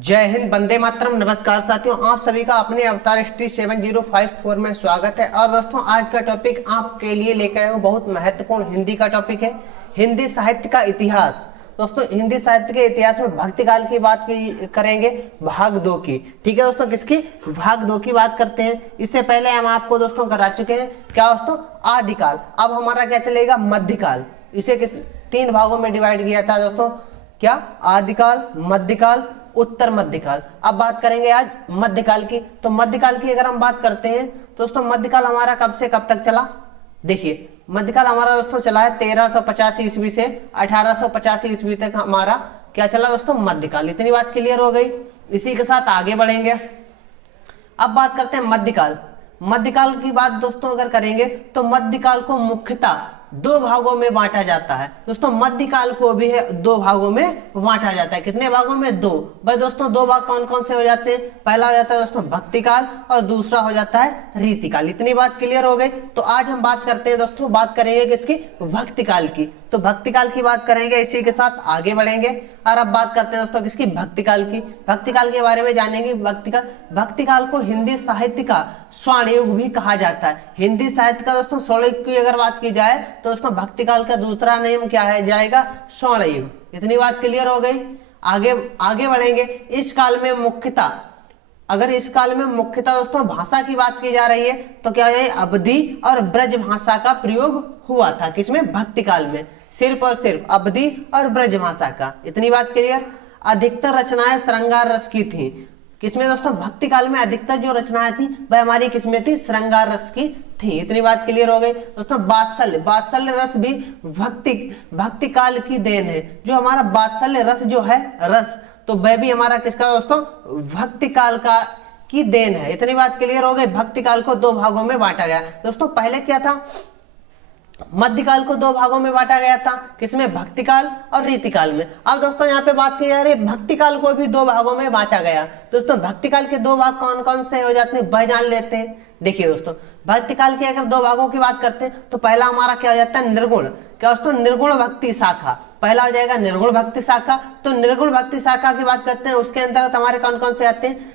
जय हिंद, वंदे मातरम। नमस्कार साथियों, आप सभी का अपने अवतार ST 7054 में स्वागत है। और दोस्तों, आज का टॉपिक आपके लिए लेकर आया हूं, बहुत महत्वपूर्ण हिंदी का टॉपिक है, हिंदी साहित्य का इतिहास। दोस्तों, हिंदी साहित्य के इतिहास में भक्ति काल की बात करेंगे, भाग 2 की। ठीक है दोस्तों, किसकी? भाग 2 की बात करते हैं। इससे पहले हम आपको दोस्तों करा चुके हैं क्या दोस्तों, आदिकाल। अब हमारा क्या चलेगा, मध्यकाल। इसे किस 3 भागों में डिवाइड किया था दोस्तों, क्या? आदिकाल, मध्यकाल, उत्तर मध्यकाल। अब बात करेंगे आज मध्यकाल की। तो मध्यकाल की अगर हम बात करते हैं दोस्तों, मध्यकाल हमारा कब से कब तक चला? देखिए, मध्यकाल हमारा दोस्तों चला है 1385 ईस्वी से 1885 ईस्वी तक हमारा क्या चला दोस्तों, मध्यकाल। इतनी बात क्लियर हो गई। इसी के साथ आगे बढ़ेंगे। अब बात करते हैं मध्यकाल। मध्यकाल की बात दोस्तों अगर करेंगे तो मध्यकाल को मुख्यतः 2 भागों में बांटा जाता है। दोस्तों, मध्यकाल को भी है 2 भागों में बांटा जाता है। कितने भागों में? 2। भाई दोस्तों, 2 भाग कौन कौन से हो जाते हैं? पहला हो जाता है दोस्तों भक्ति काल और दूसरा हो जाता है रीतिकाल। इतनी बात क्लियर हो गई। तो आज हम बात करते हैं दोस्तों, बात करेंगे किसकी? भक्ति काल की। तो भक्ति काल की बात करेंगे, इसी के साथ आगे बढ़ेंगे। और अब बात करते हैं दोस्तों किसकी? भक्ति काल की। भक्ति काल के बारे में जानेंगे। भक्ति काल को हिंदी साहित्य का स्वर्ण युग भी कहा जाता है। हिंदी साहित्य का दोस्तों स्वर्ण युग की अगर बात की जाए तो दोस्तों भक्ति काल का दूसरा नेम क्या है जाएगा? स्वर्ण युग। इतनी बात क्लियर हो गई। आगे बढ़ेंगे। इस काल में मुख्यतः दोस्तों भाषा की बात की जा रही है तो क्या है? अवधी और ब्रज भाषा का प्रयोग हुआ था। किसमें? भक्ति काल में। सिर्फ और सिर्फ अवधी और ब्रज भाषा का। इतनी बात क्लियर। अधिकतर रचनाएं श्रृंगार रस की थी। किसमें दोस्तों? भक्ति काल में अधिकतर जो रचनाएं थी वह हमारी किसमें थी? श्रृंगार रस की थी। इतनी बात क्लियर हो गई। दोस्तों, वात्सल्य रस भी भक्ति काल की देन है। जो हमारा वात्सल्य रस जो है रस, तो वह भी हमारा किसका दोस्तों? भक्ति काल का की देन है। इतनी बात क्लियर हो गई। भक्ति काल को 2 भागों में बांटा गया। दोस्तों, पहले क्या था? मध्यकाल को 2 भागों में बांटा गया था। किसमें? भक्ति काल और रीतिकाल में। अब दोस्तों यहाँ पे बात की जा रही है, भक्ति काल को भी 2 भागों में बांटा गया। दोस्तों, भक्ति काल के 2 भाग कौन कौन से हो जाते हैं वह जान लेते हैं। देखिए दोस्तों, भक्ति काल के अगर 2 भागों की बात करते हैं तो पहला हमारा क्या हो जाता है? निर्गुण। क्या दोस्तों? निर्गुण भक्ति शाखा। पहला हो जाएगा निर्गुण भक्ति शाखा। तो निर्गुण भक्ति शाखा की बात करते हैं, उसके अंतर्गत हमारे कौन कौन से आते हैं?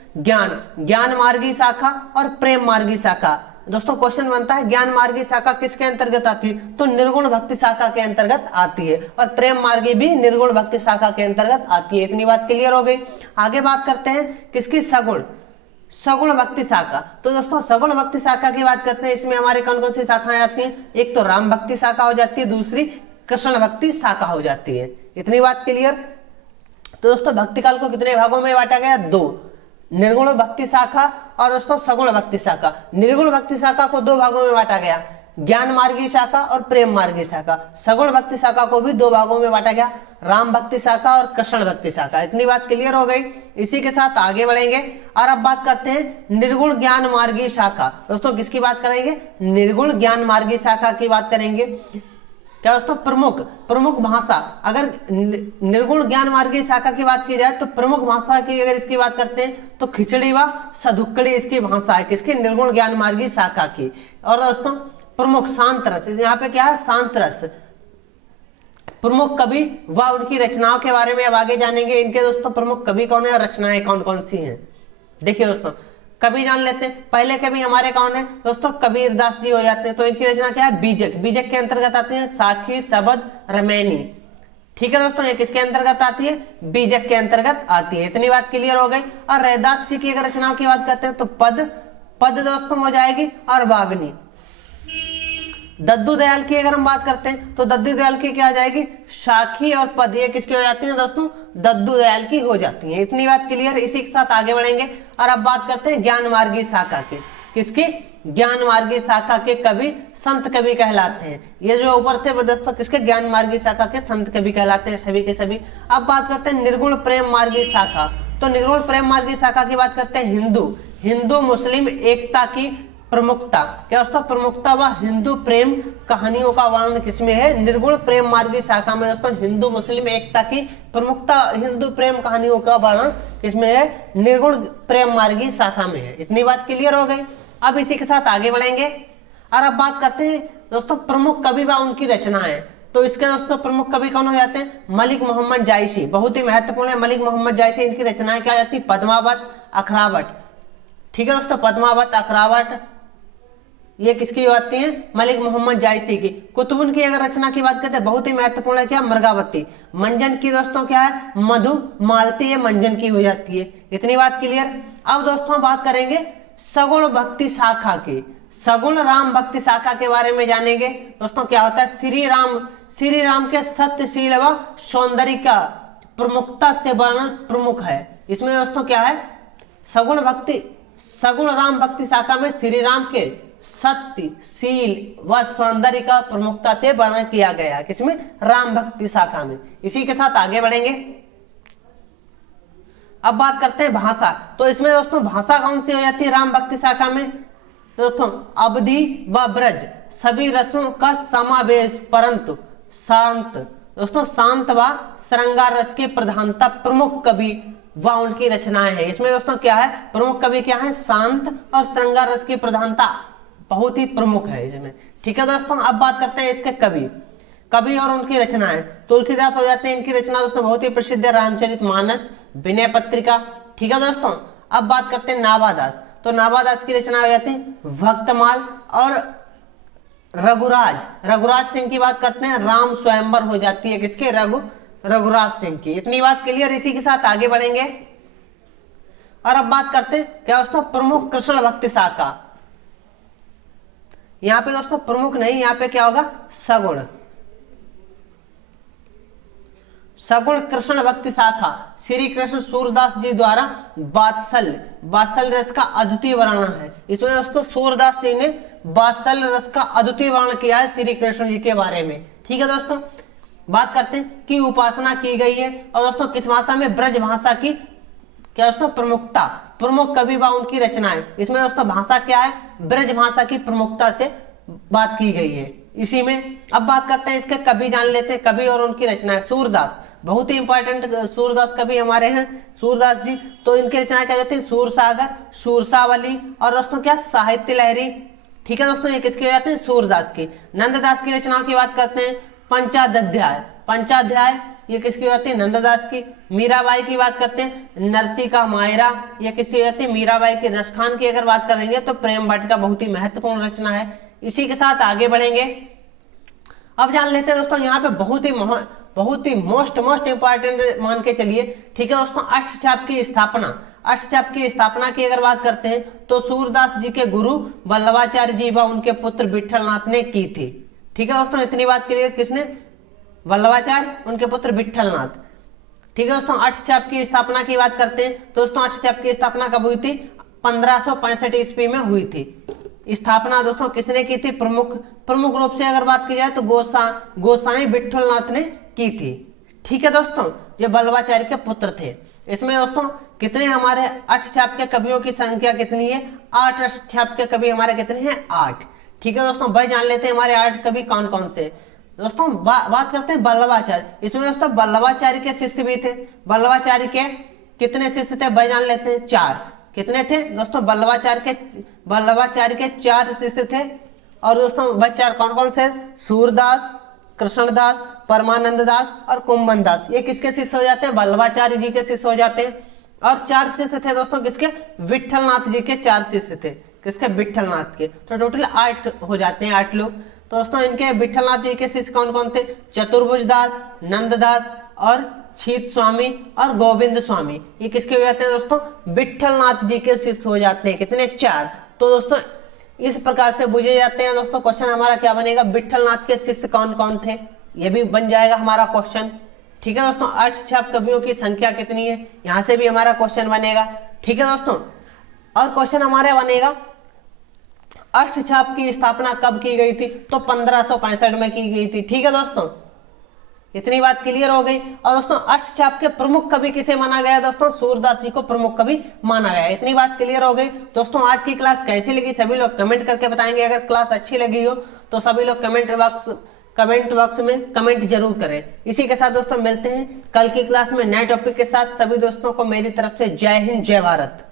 ज्ञान मार्गी शाखा और प्रेम मार्गी शाखा। दोस्तों, क्वेश्चन बनता है ज्ञान मार्गी शाखा किसके अंतर्गत आती है? तो निर्गुण भक्ति शाखा के अंतर्गत आती है। और प्रेम मार्गी भी निर्गुण भक्ति शाखा के अंतर्गत आती है। इतनी बात क्लियर हो गई। आगे बात करते हैं किसकी? सगुण भक्ति शाखा। तो दोस्तों, सगुण भक्ति शाखा की बात करते हैं, इसमें हमारे कौन कौन सी शाखाएं आती हैं? एक तो राम भक्ति शाखा हो जाती है, दूसरी कृष्ण भक्ति शाखा हो जाती है। इतनी बात क्लियर। तो दोस्तों, भक्ति काल को कितने भागों में बांटा गया? 2। निर्गुण भक्ति शाखा और दोस्तों सगुण भक्ति शाखा। निर्गुण भक्ति शाखा को 2 भागों में बांटा गया, ज्ञान मार्गी शाखा और प्रेम मार्गी शाखा। सगुण भक्ति शाखा को भी 2 भागों में बांटा गया, राम भक्ति शाखा और कृष्ण भक्ति शाखा। इतनी बात क्लियर हो गई। इसी के साथ आगे बढ़ेंगे और अब बात करते हैं निर्गुण ज्ञान मार्गी शाखा। दोस्तों, किसकी बात करेंगे? निर्गुण ज्ञान मार्गी शाखा की बात करेंगे। क्या दोस्तों? प्रमुख भाषा। अगर निर्गुण ज्ञान मार्गी शाखा की बात की जाए तो प्रमुख भाषा की अगर इसकी बात करते हैं तो खिचड़ी व सदुक्कड़ी इसकी भाषा है। किसकी? निर्गुण ज्ञान मार्गी शाखा की। और दोस्तों, प्रमुख शांत रस। यहाँ पे क्या है? शांत रस। प्रमुख कवि व उनकी रचनाओं के बारे में अब आगे जानेंगे। इनके दोस्तों प्रमुख कवि कौन है और रचनाएं कौन कौन सी हैं। देखिए दोस्तों, कवि जान लेते हैं। पहले कवि हमारे कौन है दोस्तों? कबीरदास जी हो जाते हैं। तो इनकी रचना क्या है? बीजक। बीजक के अंतर्गत आते हैं साखी, शबद, रमैनी। ठीक है दोस्तों, ये किसके अंतर्गत आती है? बीजक के अंतर्गत आती है। इतनी बात क्लियर हो गई। और रैदास जी की अगर रचनाओं की बात करते हैं तो पद दोस्तों हो जाएगी और बावनी। दद्दू दयाल की अगर हम बात करते हैं तो दद्दू दयाल की क्या आ जाएगी? साखी और पद। ये किसकी हो जाती है दोस्तों? दद्दू दयाल की हो जाती है। इतनी बात क्लियर। इसी के साथ आगे बढ़ेंगे और अब बात करते हैं ज्ञान मार्गी शाखा की। किसकी? ज्ञान मार्गी शाखा के कवि संत कवि कहलाते हैं। ये जो ऊपर थे वो दोस्तों किसके? ज्ञान मार्गी शाखा के संत कवि कहलाते हैं सभी के सभी। अब बात करते हैं निर्गुण प्रेम मार्गी शाखा। तो निर्गुण प्रेम मार्गी शाखा की बात करते हैं हिंदू मुस्लिम एकता की प्रमुखता। क्या दोस्तों? प्रमुखता व हिंदू प्रेम कहानियों का वर्णन किसमें है? निर्गुण प्रेम मार्गी शाखा में। दोस्तों, हिंदू मुस्लिम एकता की प्रमुखता, हिंदू प्रेम कहानियों का वर्णन किसमें है? निर्गुण प्रेम मार्गी शाखा में है। इतनी बात क्लियर हो गई। अब इसी के साथ आगे बढ़ेंगे और अब बात करते हैं दोस्तों प्रमुख कवि व उनकी रचनाएं। तो इसके दोस्तों प्रमुख कवि कौन हो जाते हैं? मलिक मोहम्मद जायसी, बहुत ही महत्वपूर्ण है मलिक मोहम्मद जायसी। इनकी रचनाएं क्या जाती है? पद्मावत, अखरावट। ठीक है दोस्तों, पद्मावत, अखरावट ये किसकी आती है? मलिक मोहम्मद जायसी की। कुतुबुन की अगर रचना की बात करते हैं, बहुत ही महत्वपूर्ण है क्या? मृगावती। मंजन की दोस्तों क्या है? मधु मालती, ये मंजन की हो जाती है। इतनी बात क्लियर। अब दोस्तों बात करेंगे सगुण भक्ति शाखा की। सगुण राम भक्ति शाखा के बारे में जानेंगे। दोस्तों क्या होता है? श्री राम के सत्यशील व सौंदर्य का प्रमुखता से वर्णन प्रमुख है। इसमें दोस्तों क्या है? सगुण राम भक्ति शाखा में श्री राम के सत्यशील व सौंदर्य का प्रमुखता से वर्णन किया गया है। किसमें? राम भक्ति शाखा में। इसी के साथ आगे बढ़ेंगे। अब बात करते हैं भाषा। तो इसमें दोस्तों भाषा कौन सी हो जाती है राम भक्ति शाखा में? दोस्तों अवधि व ब्रज सभी रसों का समावेश, परंतु शांत, दोस्तों शांत व श्रृंगार रस की प्रधानता प्रमुख कवि व उनकी रचनाएं हैं। इसमें दोस्तों क्या है? प्रमुख कवि क्या है? शांत और श्रृंगार रस की प्रधानता बहुत ही प्रमुख है इसमें। ठीक है दोस्तों, अब बात करते हैं इसके कवि और उनकी रचनाएं। तुलसीदास हो जाते हैं, इनकी रचना दोस्तों बहुत ही प्रसिद्ध है, रामचरितमानस, विनय पत्रिका। ठीक है दोस्तों, अब बात करते हैं नाभादास। तो नाभादास की रचना हो जाती है भक्तमाल और रघुराज सिंह की बात करते हैं, राम स्वयंवर हो जाती है किसके? रघुराज सिंह की। इतनी बात क्लियर। इसी के साथ आगे बढ़ेंगे और अब बात करते हैं क्या दोस्तों? प्रमुख कृष्ण भक्ति शाखा। यहां पे दोस्तों प्रमुख नहीं, यहां पे क्या होगा? सगुण कृष्ण भक्ति शाखा श्री कृष्ण सूरदास जी द्वारा वात्सल्य रस का अद्वितीय वर्णन है। इसमें दोस्तों सूरदास जी ने वात्सल्य रस का अद्वितीय वर्णन किया है श्री कृष्ण जी के बारे में। ठीक है दोस्तों, बात करते हैं कि उपासना की गई है और दोस्तों किस भाषा में? ब्रज भाषा की क्या दोस्तों? प्रमुखता, प्रमुख कवि व उनकी रचनाएं। इसमें दोस्तों भाषा क्या है? ब्रज भाषा की प्रमुखता से बात की गई है इसी में। अब बात करते हैं इसके कवि, जान लेते हैं कवि और उनकी रचनाएं। सूरदास बहुत ही इंपॉर्टेंट सूरदास कवि हमारे हैं, सूरदास जी। तो इनकी रचनाएं क्या कहते हैं? सूरसागर, सूरसावली और दोस्तों क्या? साहित्य लहरी। ठीक है दोस्तों, ये किसके जाते हैं? सूरदास की। नंददास की रचनाओं की बात करते हैं, पंचाध्याय ये किसकी होती है? नंददास की। मीराबाई की बात करते हैं, नरसी का मायरा ये किसकी होती है? मीराबाई की। रसखान की अगर बात करेंगे तो प्रेम वाटिका बहुत ही महत्वपूर्ण रचना है। इसी के साथ आगे बढ़ेंगे। अब जान लेते हैं दोस्तों यहाँ पे बहुत ही मोस्ट इंपॉर्टेंट मान के चलिए। ठीक है दोस्तों, अष्टचाप की स्थापना की अगर बात करते हैं तो सूरदास जी के गुरु वल्लभाचार्य जी व उनके पुत्र विठलनाथ ने की थी। ठीक है दोस्तों, इतनी बात क्लियर। किसने? वल्लभाचार्य, उनके पुत्र विठलनाथ। ठीक है दोस्तों, अष्टचाप की स्थापना की बात करते हैं। दोस्तों अष्टचाप की स्थापना कब हुई थी? 1565 ईस्वी में हुई थी। स्थापना दोस्तों किसने की थी? प्रमुख रूप से अगर बात की जाए तो गोसाई विठलनाथ ने की थी। ठीक है दोस्तों, ये वल्लभाचार्य के पुत्र थे। इसमें दोस्तों कितने हमारे अष्टचाप के कवियों की संख्या कितनी है? 8 अष्टचाप के कवि हमारे कितने हैं? 8। ठीक है दोस्तों, भाई जान लेते हैं हमारे 8 कवि कौन कौन से। दोस्तों बात करते हैं वल्लभाचार्य। इसमें दोस्तों वल्लभाचार्य के शिष्य भी थे। वल्लभाचार्य के कितने शिष्य थे? भाई जान लेते हैं 4। कितने थे दोस्तों? वल्लभाचार्य के 4 शिष्य थे। और दोस्तों भाई 4 कौन कौन से? सूरदास, कृष्णदास, परमानंद दास और कुंभन दास। ये किसके शिष्य हो जाते हैं? वल्लभाचार्य जी के शिष्य हो जाते हैं। और 4 शिष्य थे दोस्तों किसके? विठलनाथ जी के 4 शिष्य थे। किसके? विठलनाथ के। तो टोटल 8 हो जाते हैं, 8 लोग। तो दोस्तों इनके विठलनाथ जी के शिष्य कौन कौन थे? चतुर्भुज दास, नंददास और छीत स्वामी और गोविंद स्वामी। ये किसके हो जाते हैं दोस्तों? विठलनाथ जी के शिष्य हो जाते हैं। कितने? 4। तो दोस्तों इस प्रकार से पूछे जाते हैं दोस्तों। क्वेश्चन हमारा क्या बनेगा? विठलनाथ के शिष्य कौन कौन थे, ये भी बन जाएगा हमारा क्वेश्चन। ठीक है दोस्तों, अष्टचाप कवियों की संख्या कितनी है, यहां से भी हमारा क्वेश्चन बनेगा। ठीक है दोस्तों, और क्वेश्चन हमारा बनेगा अष्टचाप की स्थापना कब की गई थी? तो 1565 में की गई थी। ठीक है दोस्तों, इतनी बात क्लियर हो गई। और दोस्तों अष्टचाप के प्रमुख कवि किसे माना गया? दोस्तों सूरदास जी को प्रमुख कवि माना गया। इतनी बात क्लियर हो गई। दोस्तों आज की क्लास कैसी लगी सभी लोग कमेंट करके बताएंगे। अगर क्लास अच्छी लगी हो तो सभी लोग कमेंट बॉक्स में कमेंट जरूर करें। इसी के साथ दोस्तों मिलते हैं कल की क्लास में नए टॉपिक के साथ। सभी दोस्तों को मेरी तरफ से जय हिंद, जय भारत।